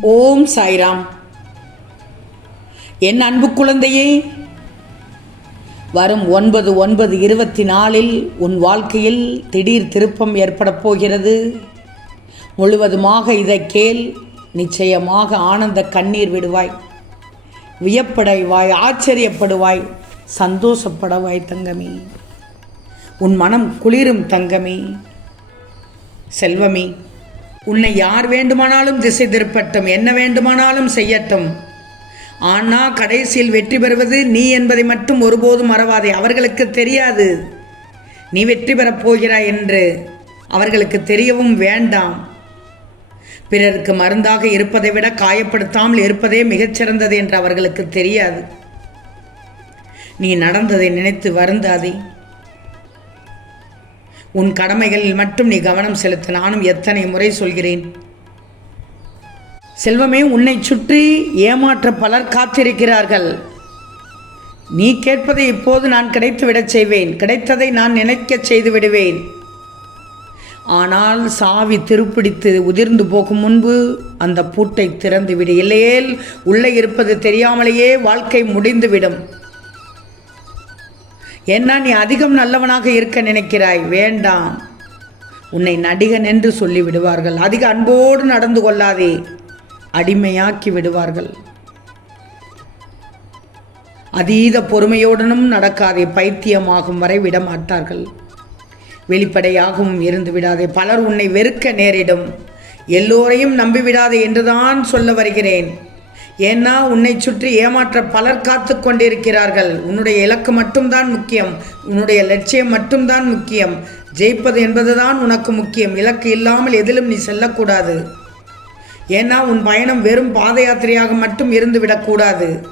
ஓம் சாய்ராம். என் அன்பு குழந்தையே வரும் ஒன்பது ஒன்பது இருபத்தி நாலில் உன் வாழ்க்கையில் திடீர் திருப்பம் ஏற்படப் போகிறது. முழுவதுமாக இதை கேள் நிச்சயமாக ஆனந்த கண்ணீர் விடுவாய். வியப்படைவாய் ஆச்சரியப்படுவாய் சந்தோஷப்படவாய் தங்கமே. உன் மனம் குளிரும் தங்கமே. செல்வமே உன்னை யார் வேண்டுமானாலும் திசை திருப்பட்டும் என்ன வேண்டுமானாலும் செய்யட்டும். ஆனா கடைசியில் வெற்றி பெறுவது நீ என்பதை மட்டும் ஒருபோதும் மறவாதே அவர்களுக்கு தெரியாது. நீ வெற்றி பெறப் போகிறாய் என்று அவர்களுக்கு தெரியவும் வேண்டாம். பிறருக்கு மருந்தாக இருப்பதை விட காயப்படுத்தாமல் இருப்பதே மிகச்சிறந்தது என்று அவர்களுக்கு தெரியாது. நீ நடந்ததை நினைத்து வருந்தாதே. உன் கடமைகளில் மட்டும் நீ கவனம் செலுத்த. நானும் எத்தனை முறை சொல்கிறேன். செல்வமே உன்னை சுற்றி ஏமாற்ற பலர் காத்திருக்கிறார்கள். நீ கேட்பதை இப்போது நான் கிடைத்துவிடச் செய்வேன். கிடைத்ததை நான் நினைக்கச் செய்து விடுவேன். ஆனால் சாவி திருப்பிடித்து உதிர்ந்து போகும் முன்பு அந்த பூட்டை திறந்துவிடு இல்லையேல் உள்ளே இருப்பது தெரியாமலேயே வாழ்க்கை முடிந்துவிடும். ஏன்னா நீ அதிகம் நல்லவனாக இருக்க நினைக்கிறாய். வேண்டாம். உன்னை நடிகன் என்று சொல்லி விடுவார்கள். அதிக அன்போடு நடந்து கொள்ளாதே. அடிமையாக்கி விடுவார்கள். அதீத பொறுமையுடனும் நடக்காதே. பைத்தியமாகும் வரை விட மாட்டார்கள் வெளிப்படையாகவும் இருந்து விடாதே. பலர் உன்னை வெறுக்க நேரிடும். எல்லோரையும் நம்பிவிடாதே என்றுதான் சொல்ல வருகிறேன். ஏன்னா உன்னை சுற்றி ஏமாற்ற பலர் காத்து கொண்டிருக்கிறார்கள். உன்னுடைய இலக்கு மட்டும்தான் முக்கியம். உன்னுடைய லட்சியம் மட்டும்தான் முக்கியம். ஜெயிப்பது என்பதுதான் உனக்கு முக்கியம். இலக்கு இல்லாமல் எதிலும் நீ செல்லக்கூடாது. ஏன்னா உன் பயணம் வெறும் பாத யாத்திரையாக மட்டும் இருந்து விடக்கூடாது.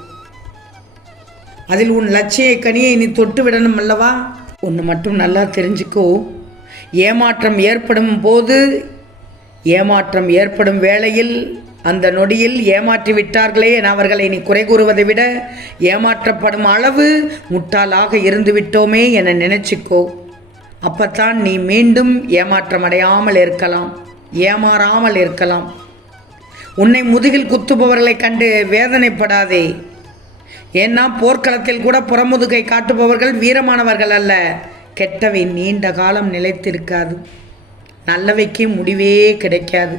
அதில் உன் லட்சிய கனியை நீ தொட்டு விடணும் அல்லவா? ஒன்று மட்டும் நல்லா தெரிஞ்சுக்கோ. ஏமாற்றம் ஏற்படும் போது ஏமாற்றம் ஏற்படும் வேளையில் அந்த நொடியில் ஏமாற்றி விட்டார்களே என அவர்களை நீ குறை கூறுவதை விட ஏமாற்றப்படும் அளவு முட்டாளாக இருந்து விட்டோமே என நினைச்சிக்கோ. அப்பத்தான் நீ மீண்டும் ஏமாற்றமடையாமல் இருக்கலாம் ஏமாறாமல் இருக்கலாம். உன்னை முதுகில் குத்துபவர்களை கண்டு வேதனைப்படாதே. ஏன்னா போர்க்களத்தில் கூட புறமுதுகை காட்டுபவர்கள் வீரமானவர்கள் அல்ல. கெட்டவை நீண்ட காலம் நிலைத்திருக்காது. நல்லவைக்கு முடிவே கிடைக்காது.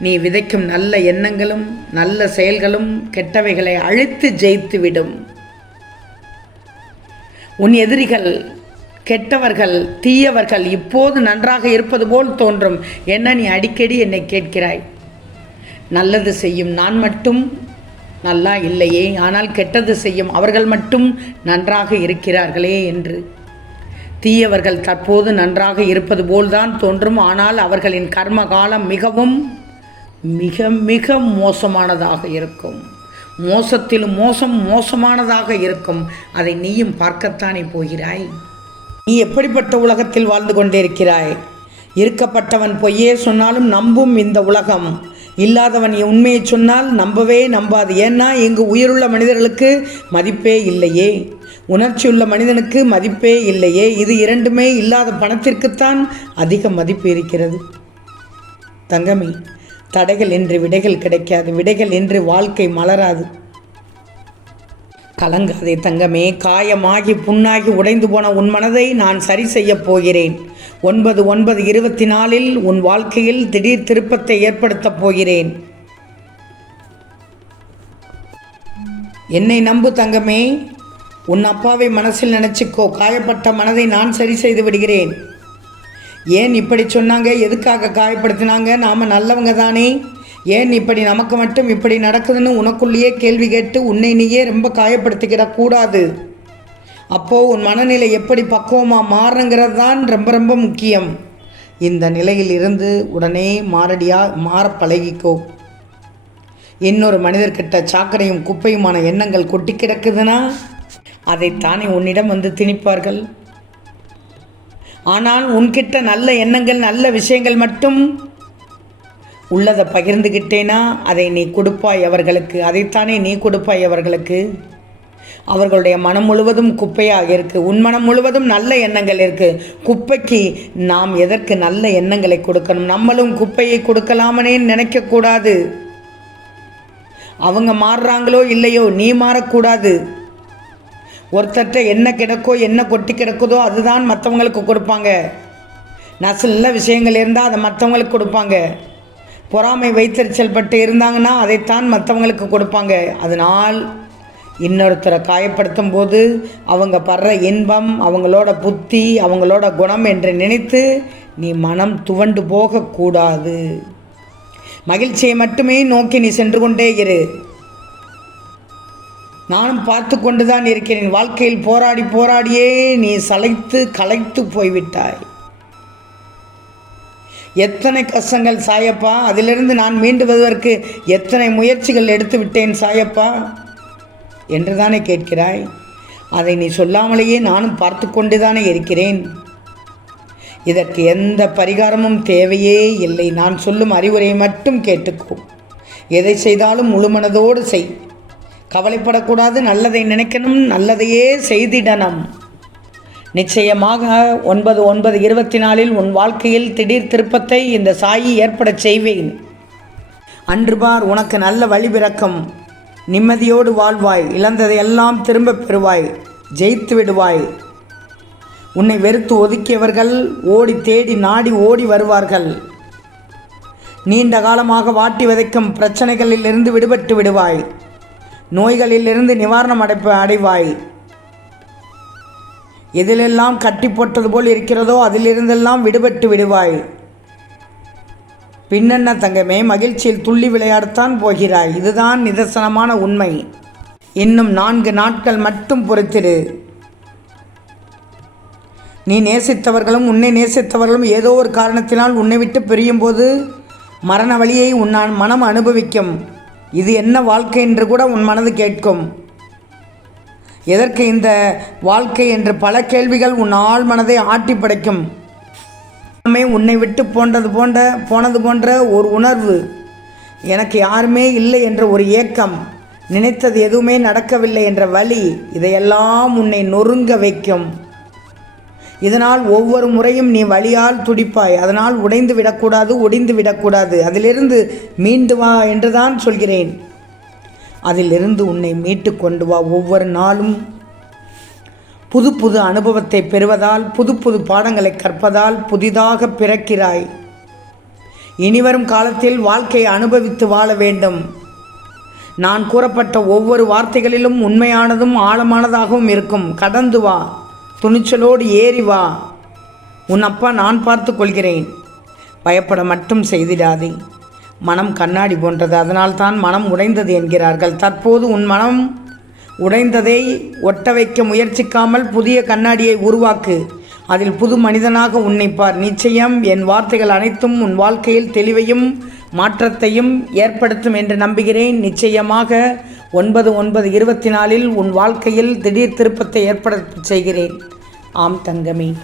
நீ விதைக்கும் நல்ல எண்ணங்களும் நல்ல செயல்களும் கெட்டவைகளை அழித்து ஜெயித்துவிடும். உன் எதிரிகள் கெட்டவர்கள் தீயவர்கள் இப்போது நன்றாக இருப்பது போல் தோன்றும். என்ன நீ அடிக்கடி என்னை கேட்கிறாய்? நல்லது செய்யும் நான் மட்டும் நல்லா இல்லையே. ஆனால் கெட்டது செய்யும் அவர்கள் மட்டும் நன்றாக இருக்கிறார்களே என்று. தீயவர்கள் தற்போது நன்றாக இருப்பது போல்தான் தோன்றும். ஆனால் அவர்களின் கர்ம காலம் மிகவும் மிக மிக மோசமானதாக இருக்கும். மோசத்திலும் மோசம் மோசமானதாக இருக்கும். அதை நீயும் பார்க்கத்தானே போகிறாய்? நீ எப்படிப்பட்ட உலகத்தில் வாழ்ந்து கொண்டிருக்கிறாய்? இருக்கப்பட்டவன் பொய்யே சொன்னாலும் நம்பும் இந்த உலகம். இல்லாதவன் உண்மையை சொன்னால் நம்பவே நம்பாது. ஏன்னா இங்கு உயிருள்ள மனிதர்களுக்கு மதிப்பே இல்லையே. உணர்ச்சியுள்ள மனிதனுக்கு மதிப்பே இல்லையே. இது இரண்டுமே இல்லாத பணத்திற்குத்தான் அதிக மதிப்பு இருக்கிறது. தங்கமே தடைகள் என்று விடைகள் கிடைக்காது. விடைகள் என்று வாழ்க்கை மலராது. கலங்காதே தங்கமே காயமாகி புண்ணாகி உடைந்து போன உன் மனதை நான் சரி செய்யப் போகிறேன். ஒன்பது ஒன்பது இருபத்தி நாலில் உன் வாழ்க்கையில் திடீர் திருப்பத்தை ஏற்படுத்தப் போகிறேன். என்னை நம்பு தங்கமே உன் அப்பாவை மனசில் நினச்சிக்கோ. காயப்பட்ட மனதை நான் சரி செய்து விடுகிறேன். ஏன் இப்படி சொன்னாங்க? எதுக்காக காயப்படுத்தினாங்க? நாம் நல்லவங்க தானே. ஏன் இப்படி நமக்கு மட்டும் இப்படி நடக்குதுன்னு உனக்குள்ளேயே கேள்வி கேட்டு உன்னை நீயே ரொம்ப காயப்படுத்திக்கிடக்கூடாது அப்போது உன் மனநிலை எப்படி பக்குவமாக மாறுங்கிறது தான் ரொம்ப ரொம்ப முக்கியம். இந்த நிலையில் இருந்து உடனே மாரடியாக மாற பழகிக்கோ. இன்னொரு மனிதர்கிட்ட சாக்கடையும் குப்பையுமான எண்ணங்கள் கொட்டி கிடக்குதுன்னா அதைத்தானே உன்னிடம் வந்து திணிப்பார்கள். ஆனால் உன்கிட்ட நல்ல எண்ணங்கள் நல்ல விஷயங்கள் மட்டும் உள்ளதை பகிர்ந்துக்கிட்டேனா அதை நீ கொடுப்பாய் அவர்களுக்கு. அதைத்தானே நீ கொடுப்பாய் அவர்களுக்கு? அவர்களுடைய மனம் முழுவதும் குப்பையாக இருக்குது உன் மனம் முழுவதும் நல்ல எண்ணங்கள் இருக்குது குப்பைக்கு நாம் எதற்கு நல்ல எண்ணங்களை கொடுக்கணும்? நம்மளும் குப்பையை கொடுக்கலாமனே நினைக்கக்கூடாது. அவங்க மாறுறாங்களோ இல்லையோ நீ மாறக்கூடாது. ஒருத்தர்கிட்ட என்ன கிடக்கோ என்ன கொட்டி கிடக்குதோ அதுதான் மற்றவங்களுக்கு கொடுப்பாங்க. நசல்ல விஷயங்கள் இருந்தால் அதை மற்றவங்களுக்கு கொடுப்பாங்க. பொறாமை வைத்தறிச்சல் பட்டு இருந்தாங்கன்னா அதைத்தான் மற்றவங்களுக்கு கொடுப்பாங்க. அதனால் இன்னொருத்தரை காயப்படுத்தும் போது அவங்க படுற இன்பம் அவங்களோட புத்தி அவங்களோட குணம் என்று நினைத்து நீ மனம் துவண்டு போகக்கூடாது. மகிழ்ச்சியை மட்டுமே நோக்கி நீ சென்று கொண்டே இரு. நானும் பார்த்து கொண்டுதான் இருக்கிறேன். வாழ்க்கையில் போராடி போராடியே நீ சளைத்து கலைத்து போய்விட்டாய். எத்தனை கஷ்டங்கள் சாயப்பா? அதிலிருந்து நான் மீண்டு வருவதற்கு எத்தனை முயற்சிகள் எடுத்து விட்டேன் சாயப்பா? என்று தானே கேட்கிறாய். அதை நீ சொல்லாமலேயே நானும் பார்த்து கொண்டுதானே இருக்கிறேன். இதற்கு எந்த பரிகாரமும் தேவையே இல்லை. நான் சொல்லும் அறிவுரையை மட்டும் கேட்டுக்கோ. எதை செய்தாலும் முழுமனதோடு செய். கவலைப்படக்கூடாது நல்லதை நினைக்கணும் நல்லதையே செய்திடணும். நிச்சயமாக ஒன்பது ஒன்பது இருபத்தி நாலில் உன் வாழ்க்கையில் திடீர் திருப்பத்தை இந்த சாயி ஏற்படச் செய்வேன். அன்று பார் உனக்கு நல்ல வழி பிறக்கும். நிம்மதியோடு வாழ்வாய் இழந்ததையெல்லாம் திரும்பப் பெறுவாய் ஜெயித்து விடுவாய். உன்னை வெறுத்து ஒதுக்கியவர்கள் ஓடி தேடி நாடி ஓடி வருவார்கள். நீண்ட காலமாக வாட்டி விதைக்கும் பிரச்சனைகளில் இருந்து விடுபட்டு விடுவாய். நோய்களிலிருந்து நிவாரணம் அடைப்ப அடைவாய். எதிலெல்லாம் கட்டி போட்டது போல் இருக்கிறதோ அதிலிருந்தெல்லாம் விடுபட்டு விடுவாய். பின்னென்ன தங்கமே மகிழ்ச்சியில் துள்ளி விளையாடத்தான் போகிறாய். இதுதான் நிதர்சனமான உண்மை. இன்னும் நான்கு நாட்கள் மட்டும் பொறுத்திரு. நீ நேசித்தவர்களும் உன்னை நேசித்தவர்களும் ஏதோ ஒரு காரணத்தினால் உன்னை விட்டு பிரியும்போது மரண வழியை உன் மனம் அனுபவிக்கும். இது என்ன வாழ்க்கை என்று கூட உன் மனது கேட்கும். எதற்கு இந்த வாழ்க்கை என்று பல கேள்விகள் உன் ஆள் மனதை ஆட்டி படைக்கும். எல்லாமே உன்னை விட்டு போன்றது போன்ற போனது போன்ற ஒரு உணர்வு. எனக்கு யாருமே இல்லை என்ற ஒரு ஏக்கம். நினைத்தது எதுவுமே நடக்கவில்லை என்ற வழி. இதையெல்லாம் உன்னை நொறுங்க வைக்கும். இதனால் ஒவ்வொரு முறையும் நீ வழியால் துடிப்பாய். அதனால் உடைந்து விடக்கூடாது ஒடிந்து விடக்கூடாது. அதிலிருந்து மீண்டு வா என்றுதான் சொல்கிறேன். அதிலிருந்து உன்னை மீட்டு கொண்டு வா ஒவ்வொரு நாளும். புது புது அனுபவத்தை பெறுவதால் புது புது பாடங்களை கற்பதால் புதிதாக பிறக்கிறாய். இனிவரும் காலத்தில் வாழ்க்கையை அனுபவித்து வாழ வேண்டும். நான் கூறப்பட்ட ஒவ்வொரு வார்த்தைகளிலும் உண்மையானதும் ஆழமானதாகவும் இருக்கும். கடந்து வா. துணிச்சலோடு ஏறி வா. உன் அப்பா நான் பார்த்து கொள்கிறேன். பயப்பட மட்டும் செய்திடாதே. மனம் கண்ணாடி போன்றது. அதனால்தான் மனம் உடைந்தது என்கிறார்கள். தற்போது உன் மனம் உடைந்ததை ஒட்ட வைக்க முயற்சிக்காமல் புதிய கண்ணாடியை உருவாக்கு. அதில் புது மனிதனாக உன்னைப்பார். நிச்சயம் என் வார்த்தைகள் அனைத்தும் உன் வாழ்க்கையில் தெளிவையும் மாற்றத்தையும் ஏற்படுத்தும் என்று நம்புகிறேன். நிச்சயமாக ஒன்பது ஒன்பது இருபத்தி நாலில் உன் வாழ்க்கையில் திடீர் திருப்பத்தை ஏற்பட செய்கிறேன். ஆம் தங்கமே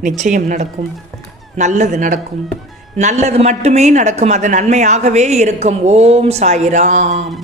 நிச்சயம் நடக்கும். நல்லது நடக்கும். நல்லது மட்டுமே நடக்கும். அது நன்மையாகவே இருக்கும். ஓம் சாயிராம்.